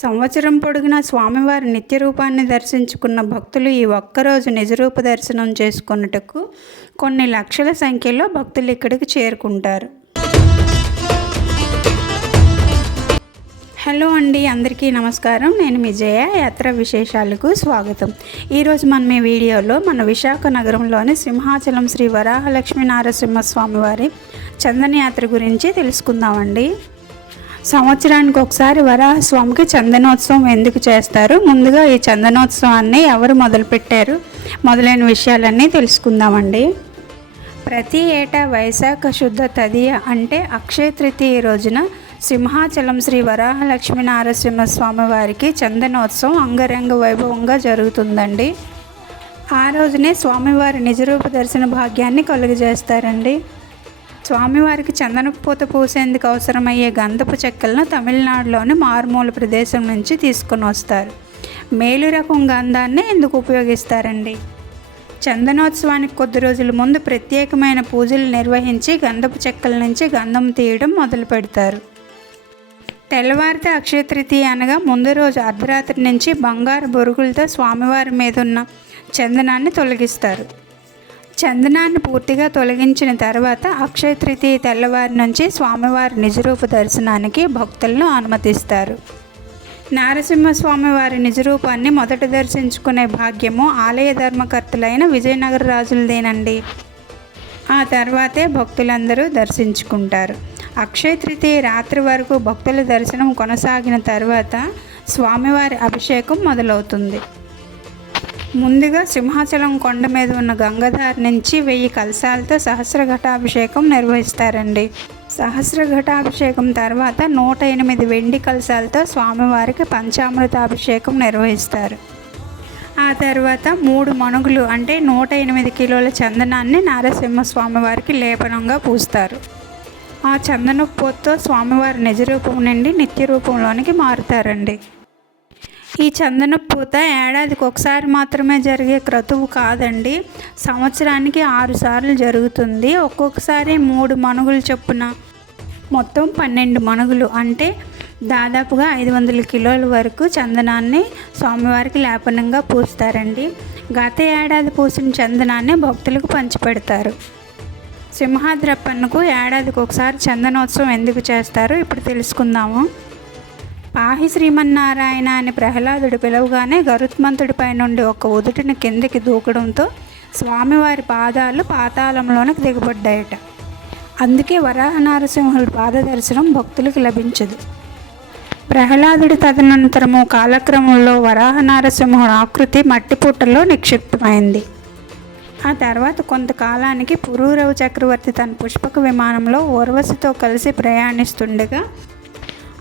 సంవత్సరం పొడుగునా స్వామివారి నిత్య రూపాన్ని దర్శించుకున్న భక్తులు ఈ ఒక్కరోజు నిజరూప దర్శనం చేసుకొనుటకు కొన్ని లక్షల సంఖ్యలో భక్తులు ఇక్కడికి చేరుకుంటారు. హలో అండి, అందరికీ నమస్కారం. నేను మీ జయ. యాత్ర విశేషాలకు స్వాగతం. ఈరోజు మనం ఈ వీడియోలో మన విశాఖ నగరంలోని సింహాచలం శ్రీ వరాహలక్ష్మీ నారసింహస్వామి వారి చందన యాత్ర గురించి తెలుసుకుందామండి. సంవత్సరానికి ఒకసారి వరాహస్వామికి చందనోత్సవం ఎందుకు చేస్తారు, ముందుగా ఈ చందనోత్సవాన్ని ఎవరు మొదలుపెట్టారు మొదలైన విషయాలన్నీ తెలుసుకుందామండి. ప్రతి ఏటా వైశాఖ శుద్ధ తదియ అంటే అక్షయ తృతీయ రోజున సింహాచలం శ్రీ వరాహలక్ష్మీ నారసింహస్వామి వారికి చందనోత్సవం అంగరంగ వైభవంగా జరుగుతుందండి. ఆ రోజునే స్వామివారి నిజరూప దర్శన భాగ్యాన్ని కలుగజేస్తారండి. స్వామివారికి చందనపు పూత పూసేందుకు అవసరమయ్యే గంధపు చెక్కలను తమిళనాడులోని మారుమూల ప్రదేశం నుంచి తీసుకొని వస్తారు. మేలు రకం గంధాన్ని ఎందుకు ఉపయోగిస్తారండి? చందనోత్సవానికి కొద్ది రోజుల ముందు ప్రత్యేకమైన పూజలు నిర్వహించి గంధపు చెక్కల నుంచి గంధం తీయడం మొదలు పెడతారు. తెల్లవారితే అక్షయ తృతీయ అనగా ముందు రోజు అర్ధరాత్రి నుంచి బంగారు బొరుగులతో స్వామివారి మీద ఉన్న చందనాన్ని తొలగిస్తారు. చందనాన్ని పూర్తిగా తొలగించిన తర్వాత అక్షయ తృతీయ తెల్లవారి నుంచి స్వామివారి నిజరూప దర్శనానికి భక్తులను అనుమతిస్తారు. నారసింహస్వామి వారి నిజరూపాన్ని మొదట దర్శించుకునే భాగ్యము ఆలయ ధర్మకర్తలైన విజయనగర రాజులదేనండి. ఆ తర్వాతే భక్తులందరూ దర్శించుకుంటారు. అక్షయ తృతీయ రాత్రి వరకు భక్తుల దర్శనం కొనసాగిన తర్వాత స్వామివారి అభిషేకం మొదలవుతుంది. ముందుగా సింహాచలం కొండ మీద ఉన్న గంగాధార్ నుంచి 1000 కలశాలతో సహస్ర ఘటాభిషేకం నిర్వహిస్తారండి. సహస్ర ఘటాభిషేకం తర్వాత 108 వెండి కలశాలతో స్వామివారికి పంచామృతాభిషేకం నిర్వహిస్తారు. ఆ తర్వాత 3 మణుగులు అంటే 108 కిలోల చందనాన్ని నారసింహస్వామి వారికి లేపనంగా పూస్తారు. ఆ చందన పూతతో స్వామివారి నిజరూపం నుండి నిత్య రూపంలోనికి మారుతారండి. ఈ చందన పూత ఏడాదికి ఒకసారి మాత్రమే జరిగే క్రతువు కాదండి. సంవత్సరానికి 6 సార్లు జరుగుతుంది. ఒక్కొక్కసారి 3 మణుగులు చొప్పున మొత్తం 12 మణుగులు అంటే దాదాపుగా 500 కిలోల వరకు చందనాన్ని స్వామివారికి లేపనంగా పూస్తారండి. గత ఏడాది పూసిన చందనాన్ని భక్తులకు పంచిపెడతారు. సింహాద్రప్పన్నకు ఏడాదికి ఒకసారి చందనోత్సవం ఎందుకు చేస్తారో ఇప్పుడు తెలుసుకుందాము. పాహి శ్రీమన్నారాయణ అని ప్రహ్లాదుడు పిలవగానే గరుత్మంతుడిపై నుండి ఒక ఉదుటిని కిందికి దూకడంతో స్వామివారి పాదాలు పాతాళంలోనికి దిగబడ్డాయట. అందుకే వరాహ నారసింహుడి పాద దర్శనం భక్తులకు లభించదు. ప్రహ్లాదుడి తదనంతరము కాలక్రమంలో వరాహ నారసింహుడి ఆకృతి మట్టి పుట్టలో నిక్షిప్తమైంది. ఆ తర్వాత కొంతకాలానికి పురూరవ చక్రవర్తి తన పుష్పక విమానంలో ఊర్వశితో కలిసి ప్రయాణిస్తుండగా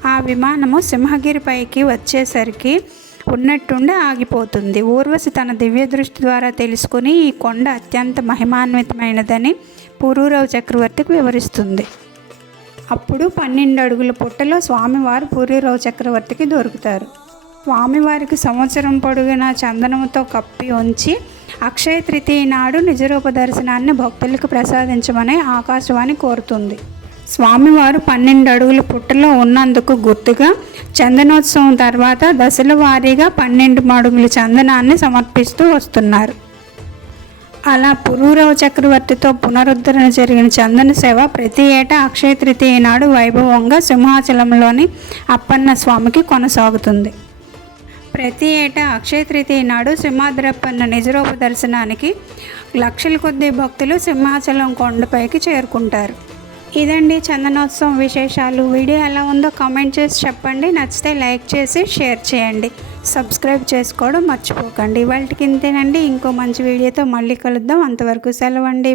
ఆ విమానము సింహగిరిపైకి వచ్చేసరికి ఉన్నట్టుండి ఆగిపోతుంది. ఊర్వశి తన దివ్య దృష్టి ద్వారా తెలుసుకుని ఈ కొండ అత్యంత మహిమాన్వితమైనదని పురూరవ చక్రవర్తికి వివరిస్తుంది. అప్పుడు 12 అడుగుల పుట్టలో స్వామివారు పురూరవ చక్రవర్తికి దొరుకుతారు. స్వామివారికి సంవత్సరం పొడుగునా చందనముతో కప్పి ఉంచి అక్షయ తృతీయ నాడు నిజరూప దర్శనాన్ని భక్తులకు ప్రసాదించమని ఆకాశవాణి కోరుతుంది. స్వామివారు 12 అడుగుల పుట్టలో ఉన్నందుకు గుర్తుగా చందనోత్సవం తర్వాత దశల వారీగా 12 మడుగుల చందనాన్ని సమర్పిస్తూ వస్తున్నారు. అలా పురూరవ చక్రవర్తితో పునరుద్ధరణ జరిగిన చందన సేవ ప్రతి ఏటా అక్షయ తృతీయ నాడు వైభవంగా సింహాచలంలోని అప్పన్న స్వామికి కొనసాగుతుంది. ప్రతి ఏటా అక్షయ తృతీయ నాడు సింహాద్రప్పన్న నిజరూప దర్శనానికి లక్షల కొద్ది భక్తులు సింహాచలం కొండపైకి చేరుకుంటారు. ఇదండి చందనోత్సవం విశేషాలు. వీడియో ఎలా ఉందో కామెంట్ చేసి చెప్పండి. నచ్చితే లైక్ చేసి షేర్ చేయండి. సబ్స్క్రైబ్ చేసుకోవడం మర్చిపోకండి. వాళ్ళకి ఇంతేనండి. ఇంకో మంచి వీడియోతో మళ్ళీ కలుద్దాం. అంతవరకు సెలవండి.